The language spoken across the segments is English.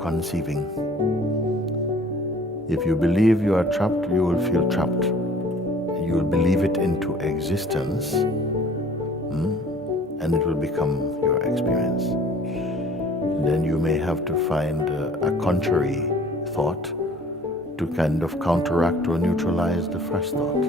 conceiving. If you believe you are trapped, you will feel trapped. You will believe it into existence, and it will become your experience. Then you may have to find a contrary thought to kind of counteract or neutralize the first thought.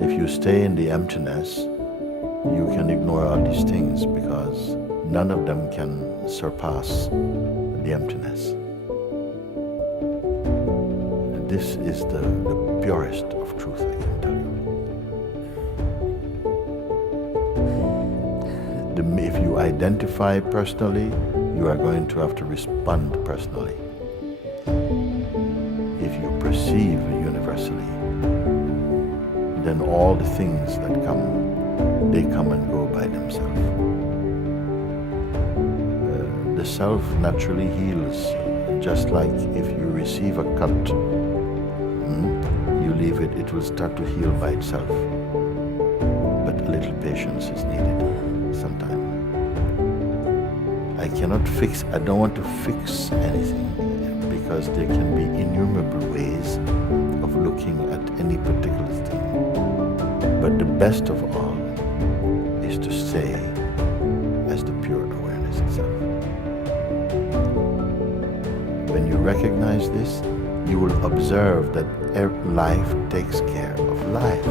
If you stay in the emptiness, you can ignore all these things because none of them can surpass the emptiness. This is the purest of truth, I can tell you. If you identify personally, you are going to have to respond personally. If you perceive universally, then all the things that come, they come and go by themselves. The self naturally heals, just like if you receive a cut, you leave it, it will start to heal by itself. But a little patience is needed sometimes. I don't want to fix anything, because there can be innumerable ways of looking at any particular thing. But the best of all is to stay as the pure awareness itself. When you recognize this, you will observe that life takes care of life.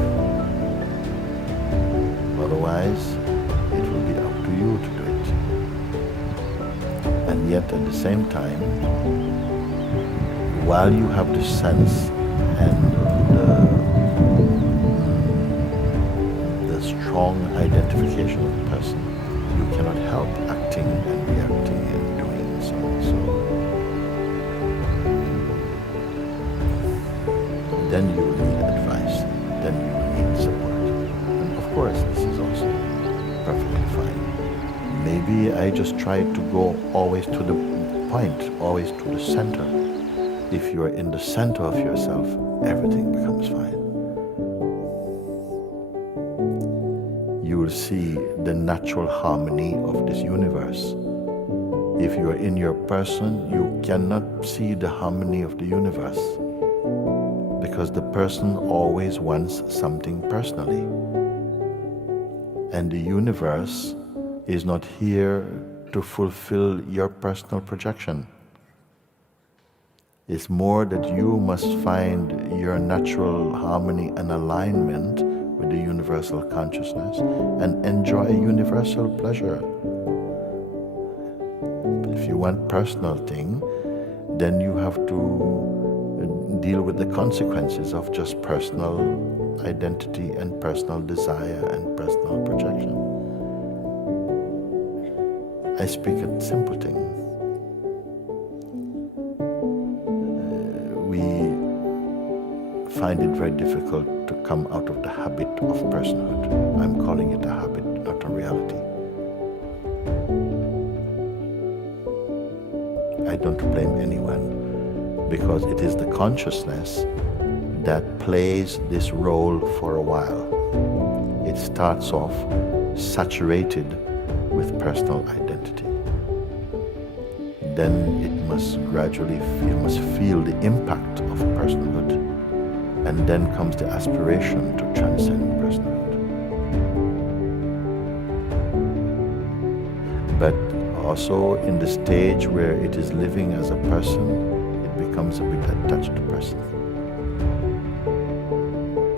Otherwise, it will be up to you to do it. And yet at the same time, while you have the sense and the strong identification of the person, you cannot help acting and reacting and doing so and so. Then you will need advice, then you will need support. And of course, this is also perfectly fine. Maybe I just try to go always to the point, always to the center. If you are in the center of yourself, everything becomes fine. You will see the natural harmony of this universe. If you are in your person, you cannot see the harmony of the universe, because the person always wants something personally. And the universe is not here to fulfill your personal projection. It's more that you must find your natural harmony and alignment with the universal consciousness and enjoy universal pleasure. But if you want personal thing, then you have to deal with the consequences of just personal identity and personal desire and personal projection. I speak a simple thing. We find it very difficult to come out of the habit of personhood. I'm calling it a habit, not a reality. I don't blame anyone, because it is the consciousness that plays this role for a while. It starts off saturated with personal identity. Then it must gradually feel the impact of personhood, and then comes the aspiration to transcend personhood. But also in the stage where it is living as a person, it becomes a bit attached to person.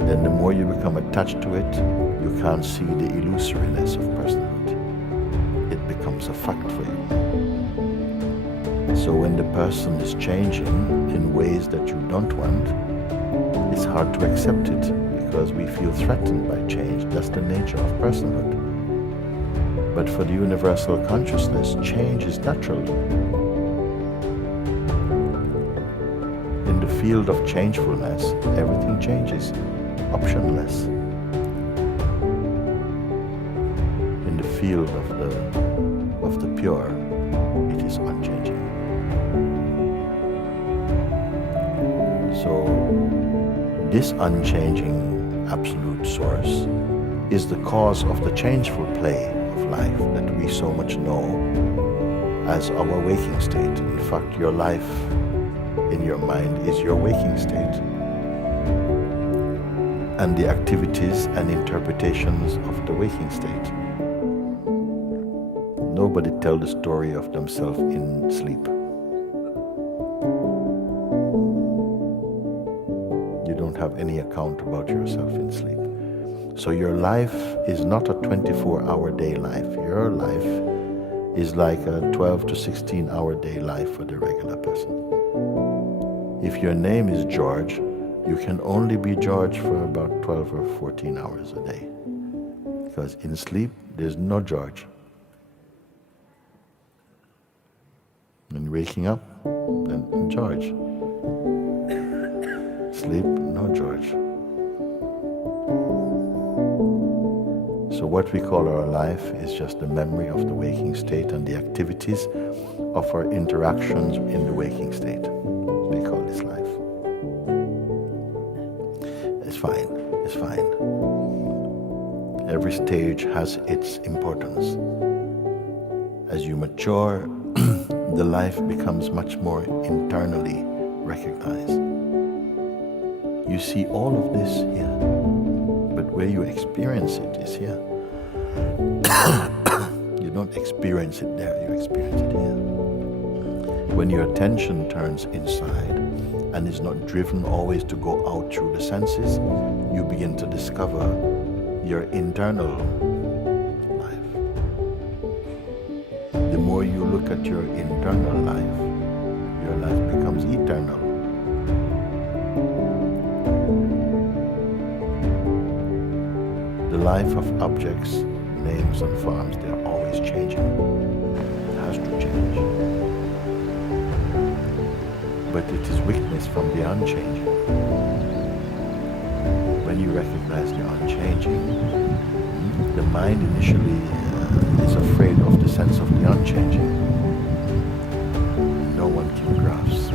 Then the more you become attached to it, you can't see the illusoriness of personhood. It becomes a fact for you. So when the person is changing in ways that you don't want, it's hard to accept it, because we feel threatened by change. That's the nature of personhood. But for the universal consciousness, change is natural. In the field of changefulness, everything changes, optionless. In the field of the pure, it is unchanging. So this unchanging absolute source is the cause of the changeful play of life that we so much know as our waking state. In fact, your life in your mind is your waking state. And the activities and interpretations of the waking state. Nobody tells the story of themselves in sleep. You don't have any account about yourself in sleep. So your life is not a 24-hour day life. Your life is like a 12 to 16-hour day life for the regular person. If your name is George, you can only be George for about 12 or 14 hours a day. Because in sleep, there's no George. And waking up, then George. Sleep, no George. So what we call our life is just the memory of the waking state and the activities of our interactions in the waking state. We call this life. It's fine, it's fine. Every stage has its importance. As you mature, the life becomes much more internally recognized. You see all of this here, but where you experience it is here. You don't experience it there, you experience it here. When your attention turns inside and is not driven always to go out through the senses, you begin to discover your internal life. The more you look at your internal life becomes eternal. The life of objects, names and forms, they're always changing. It has to change. But it is weakness from the unchanging. When you recognize the unchanging, the mind initially is afraid of the sense of the unchanging. No one can grasp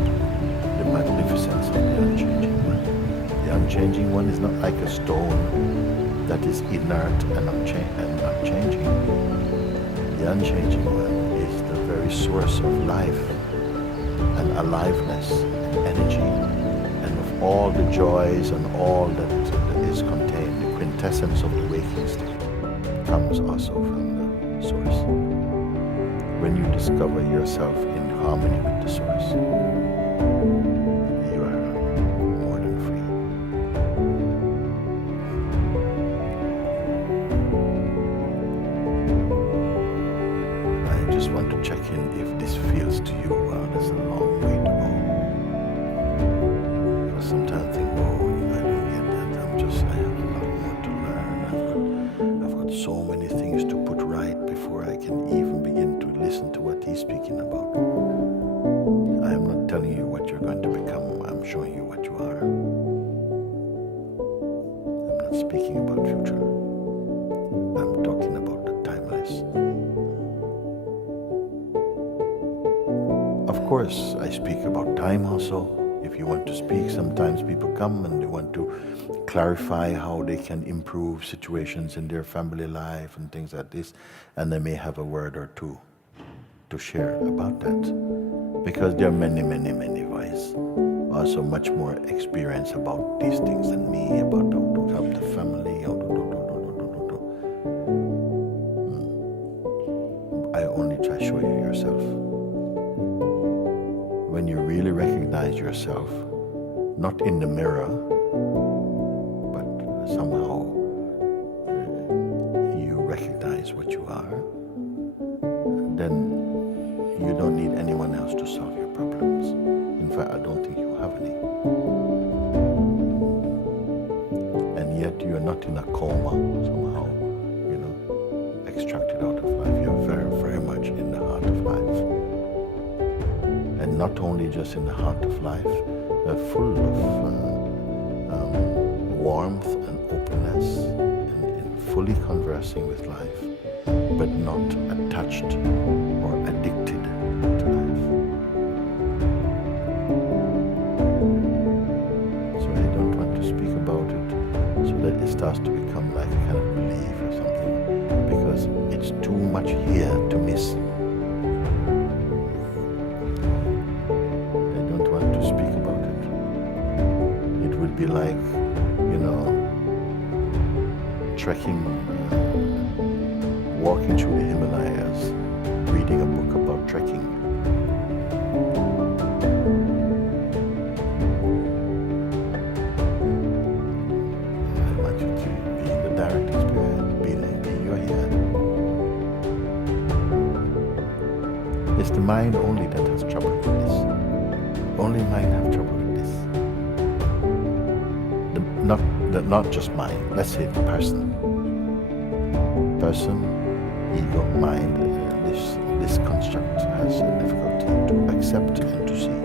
the magnificence of the unchanging one. The unchanging one is not like a stone that is inert and unchanging. The unchanging one is the very source of life and aliveness and energy, and of all the joys and all that is contained. The quintessence of the waking state comes also from the source. When you discover yourself in harmony with the source, you are more than free. I just want to check in if this feels to you. Wow, that's a long way to go. Because sometimes I think, I don't get that. I have a lot more to learn. I've got so many things to put right before I can even begin to listen to what he's speaking about. I am not telling you what you're going to become. I'm showing you what you are. I'm not speaking about future. I'm talking about the timeless. Of course, I speak about time also. If you want to speak, sometimes people come and they want to clarify how they can improve situations in their family life and things like this, and they may have a word or two to share about that. Because there are many, many, many voices. Also much more experience about these things than me, about how to help the family. I only try to show you yourself. When you really recognize yourself, not in the mirror, but somehow you recognize what you are, then you don't need anyone else to solve your problems. In fact, I don't think you have any. And yet you're not in a coma somehow, extracted out of life. You're very, very much in the heart of life. And not only just in the heart of life, full of warmth and openness, and fully conversing with life, but not attached or addicted to life. So I don't want to speak about it so that it starts to become like a kind of belief or something, because it's too much here to miss. would be like, trekking, walking through the Himalayas, reading a book about trekking. I want you to be in the direct experience, be your here. It's the mind only that has trouble with this. Only mind have trouble with this. Not just mind, let's say the person. Person, ego, mind, this construct has a difficulty to accept and to see.